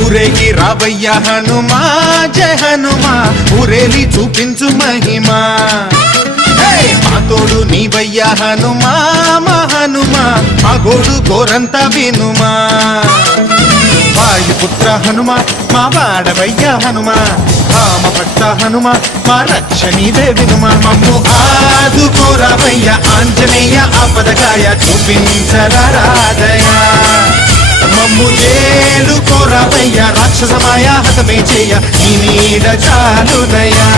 ఊరేగి రావయ్య హనుమా జయ హనుమా ఊరేలి చూపించు మహిమా మా తోడు నీవయ్య హనుమా మా హనుమా మా గోడు గోరంత వినుమా వాయుపుత్ర హనుమా మా వాడవయ్య హనుమా రామ భక్త హనుమా మా రక్షణీదే వినుమా మమ్ము ఆదుకోరావయ్య ఆంజనేయ ఆపదకాయ చూపించరాదయా మమ్ము ఏలు కోరావయ్య రాక్షసమాయ హతమే చేయ నీ నీడ చాలునయా